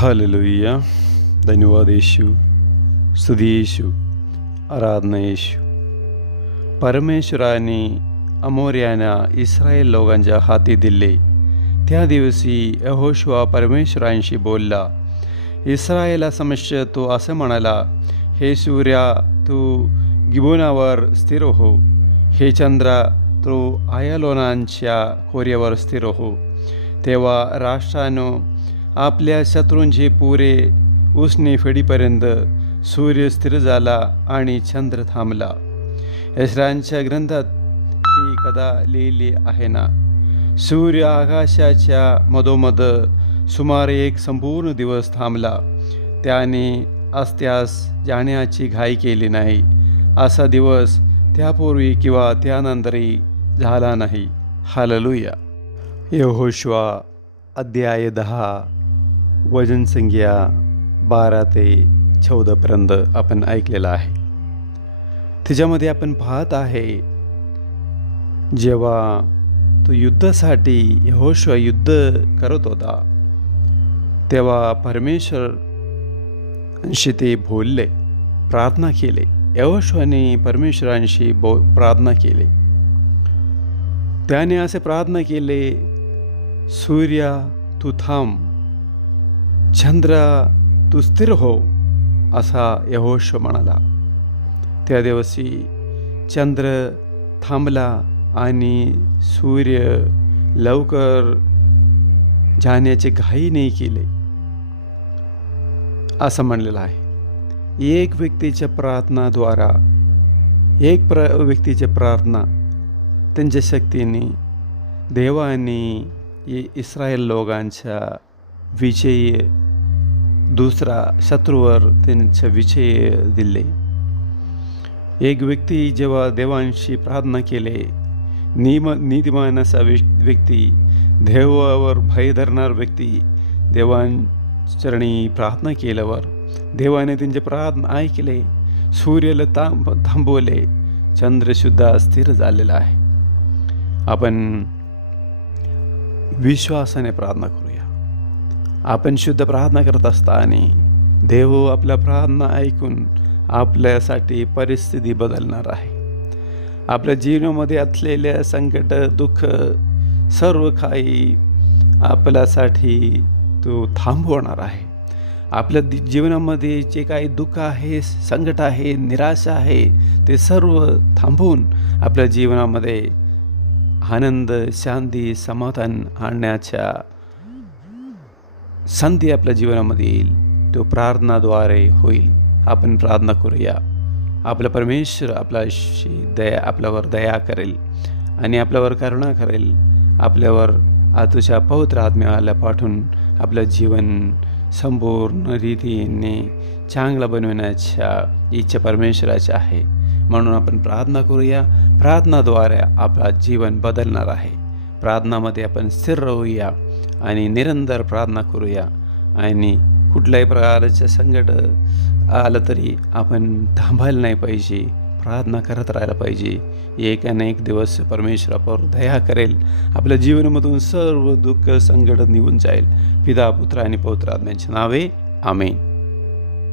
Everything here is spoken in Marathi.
हालेलुया धन्यवाद येशू स्तुती येशू आराधना येशू परमेश्वराने अमोर्याना इस्रायल लोकांच्या हाती दिले त्या दिवशी यहोशुआ परमेश्वरांशी बोलला इस्रायला समस्या तो असं म्हणाला हे सूर्या तू गिबोनावर स्थिर हो हे चंद्रा तू आयलोनांच्या खोऱ्यावर स्थिर हो तेव्हा राष्ट्रानं आपल्या शत्रूंचे पुरे उसने फेडीपर्यंत सूर्य स्थिर झाला आणि चंद्र थांबला. यशरांच्या ग्रंथात ही कदा लिहिली आहे ना? सूर्य आकाशाच्या मधोमध सुमारे एक संपूर्ण दिवस थांबला. त्याने अस्त्यास जाण्याची घाई केली नाही. असा दिवस त्यापूर्वी किंवा त्यानंतरही झाला नाही. हाललुया. यहोश्वा अध्याय दहा. वजन संख्या बारा ते चौदापर्यंत आपण ऐकलेलं आहे. त्याच्यामध्ये आपण पाहत आहे जेव्हा तो युद्धासाठी यहोश्व युद्ध करत होता तेव्हा परमेश्वरशी ते बोलले प्रार्थना केले. यहोश्वाने परमेश्वरांशी बो प्रार्थना केले. त्याने असे प्रार्थना केले सूर्या तू थांब. चंद्र तू स्थिर हो असा यहोश म्हणाला. त्या दिवशी चंद्र थांबला आणि सूर्य लवकर जाण्याचे घाई नाही केले. असं म्हणलेलं आहे. एक व्यक्तीच्या प्रार्थनाद्वारा एक प्र व्यक्तीच्या प्रार्थना त्यांच्या शक्तीने देवाने इस्रायल लोकांच्या विजय दुसरा शत्रूवर त्यांच्या विजय दिले. एक व्यक्ती जेव्हा देवांशी प्रार्थना केले निम नीतिमान असा व्यक्ती देवावर भय धरणार व्यक्ती देवांचरणी प्रार्थना केल्यावर देवाने त्यांचे प्रार्थना ऐकले सूर्याला थांब थांबवले चंद्रसुद्धा स्थिर झालेला आहे. आपण विश्वासाने प्रार्थना करू आपण शुद्ध प्रार्थना करत असताना देव आपल्या प्रार्थना ऐकून आपल्यासाठी परिस्थिती बदलणार आहे. आपल्या जीवनामध्ये असलेल्या संकट दुःख सर्व काही आपल्यासाठी तो थांबवणार आहे. आपल्या जीवनामध्ये जे काही दुःख आहे संकट आहे निराशा आहे ते सर्व थांबवून आपल्या जीवनामध्ये आनंद शांती समाधान आणण्याच्या संधी आपल्या जीवनामध्ये येईल. तो प्रार्थनाद्वारे होईल. आपण प्रार्थना करूया. आपला परमेश्वर आपल्याशी दया आपल्यावर दया करेल आणि आपल्यावर करुणा करेल. आपल्यावर आतुच्या पवित्र आत्म्याला पाठवून आपलं जीवन संपूर्ण रीतीने चांगलं बनविण्याच्या इच्छा परमेश्वराची आहे. म्हणून आपण प्रार्थना करूया. प्रार्थनाद्वारे आपला जीवन बदलणार आहे. प्रार्थनामध्ये आपण स्थिर राहूया आणि निरंतर प्रार्थना करूया. आणि कुठल्याही प्रकारचं संकट आलं तरी आपण थांबायला नाही पाहिजे. प्रार्थना करत राहायला पाहिजे. एक आणि एक दिवस परमेश्वरावर दया करेल. आपल्या जीवनामधून सर्व दुःख संकट निघून जाईल. पिता पुत्र आणि पौत्र आत्म्यांची नावे. आमेन.